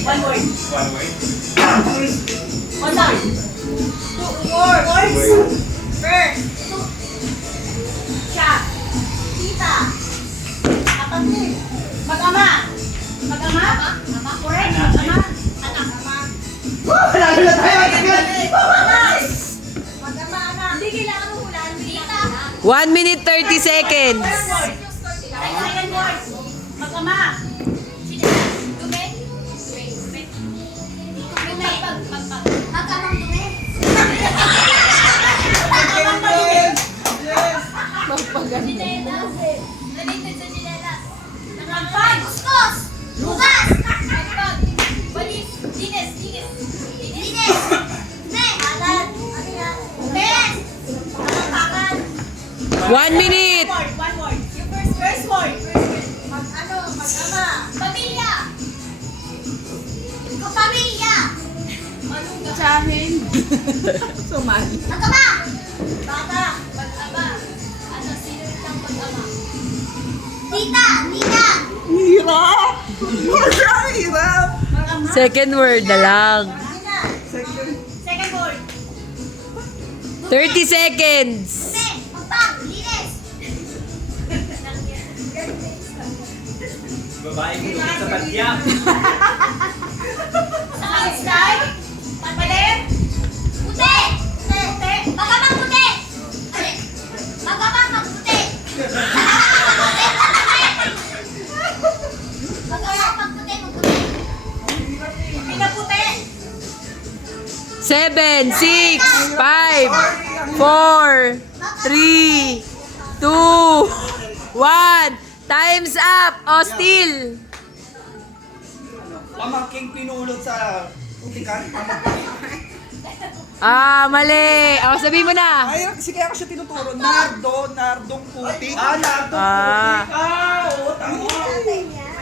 One word. One word. One word. Words. First. Siya. Tita. Kapatid. Mag-ama. Mag-ama? Ama? Correct? Ama? Anak. Ama. Lalo na tayo! Anak. Mag-ama, anak. Hindi kailangan mo hulaan. Tita. 1 minute 30 seconds. Second word. Mag-ama. Dumi. Mag-amang dumi. Chinelas. Nandito sa chinelas. Nangangpan. Kuskus. Bukas. Walis. Dinis. Dinis. Ne. Alan. Bes. Pangkakan. 1 minute. One word. Yung first word. Mag-ama. Pamilya. Kapamilya. Malungga. Tsahin. Sumali. Mag-ama. Bata. Mag-ama. Ano, sino itang mag-ama? Tita. Nina. Hirap! Hirap! Mag-ama. Second word na lang. Nina. Second. Second word. 30 seconds. Dumi. Magpang. Linis. Babae gumamit sa badya. Style. Pagpalim. Puti. Puti. Magamang puti. Magamang magputi. Magamang magputi. Pinaputi. 7, 6, 5, 4, 3, 2, 1. Time's up. O, still. Pamangking pinulot sa putikan. Mali. O, sabihin mo na. Ay, sige ako siya tinuturo. Nardong putik. Nardong Ah. putik.